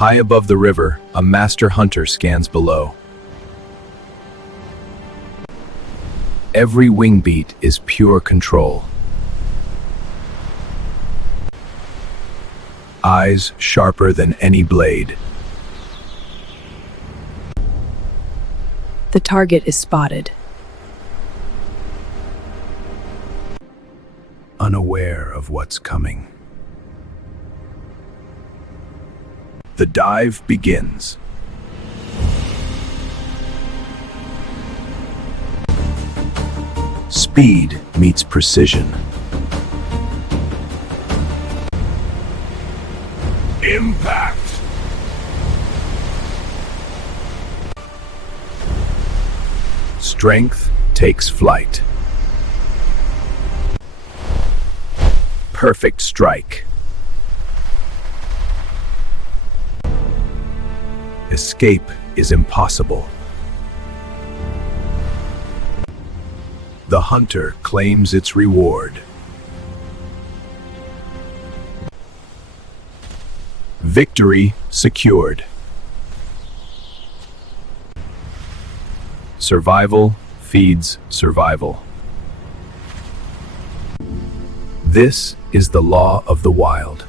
High above the river, a master hunter scans below. Every wing beat is pure control. Eyes sharper than any blade. The target is spotted. Unaware of what's coming. The dive begins. Speed meets precision. Impact! Strength takes flight. Perfect strike. Escape is impossible. The hunter claims its reward. Victory secured. Survival feeds survival. This is the law of the wild.